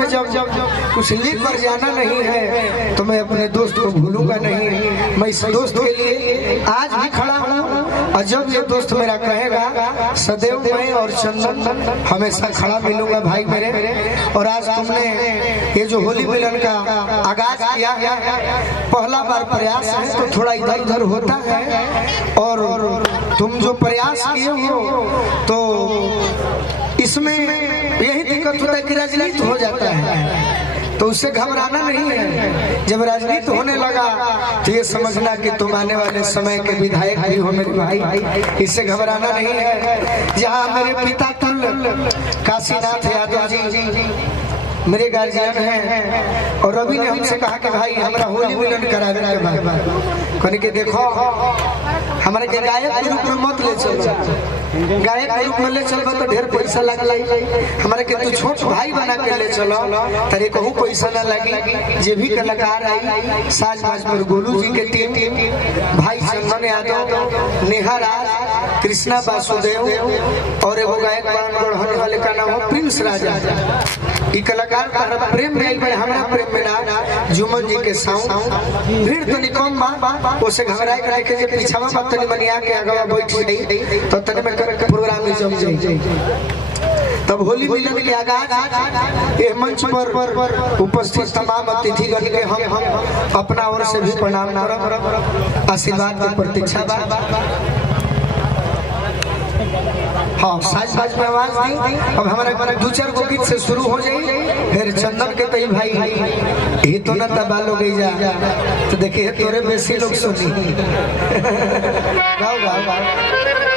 में जब कुछ लिख कर जाना नहीं है तो मैं अपने दोस्त को भूलूंगा नहीं। मैं इस दोस्त के लिए आज भी खड़ा हूँ और जब ये दोस्त मेरा कहेगा सदैव मैं और चंदन हमेशा खड़ा मिलूंगा भाई मेरे। और आज तुमने ये जो होली मिलन का आगाज किया है, पहला बार प्रयास है तो थोड़ा इधर उधर होता है, और तुम जो प्रयास किए हो तो इसमें यही दिक्कत होता है कि राजनीति हो जाता है, तो उससे घबराना नहीं है। जब राजनीति होने लगा तो ये समझना कि तुम आने वाले समय के विधायक भी हो मेरे भाई, इससे घबराना नहीं है। जहाँ मेरे पिता तुल्य काशीनाथ यादव जी मेरे गार्जियन हैं, और रवि ने हमसे कहा कि भाई हमारा होली मिलन करा देना के बाद कहने के देखो हमारे के गायक के रूप में मत ले चलो, गायक के रूप में ले चलो तो ढेर पैसा लगला, हमारे के तू छोट भाई बना के ले चलो तेरे कहूँ पैसा ना लगी। जे भी कलाकार आई साज बाज पर गोलू जी के टीम, भाई चंदन यादव, नेहा राज, कृष्णा वासुदेव और एगो गायक होने वाले का नाम है प्रिंस राजा। ये कलाकार का प्रेम में बड़े हमारा प्रेम में ना जुमन जी के साउंड भीड़ तो निकम बा उसे घबराए करे के पीछावा बात तनी मनिया के आगवा बैठ गई तो तने में कर प्रोग्राम में जम जाई। तब होली मिलन के आगाज ये मंच पर उपस्थित तमाम अतिथिगण के हम अपना ओर से भी प्रणाम करब, आशीर्वाद की प्रतीक्षा बा। हाँ साज बाज में आवाज दी। अब हमारा दो चार गो गीत से शुरू हो जाए, फिर चंदन के तई भाई ये तो न तबालो गई जा तो देखिए तोरे बेसी लोग सुनी गाओ गाओ गाओ।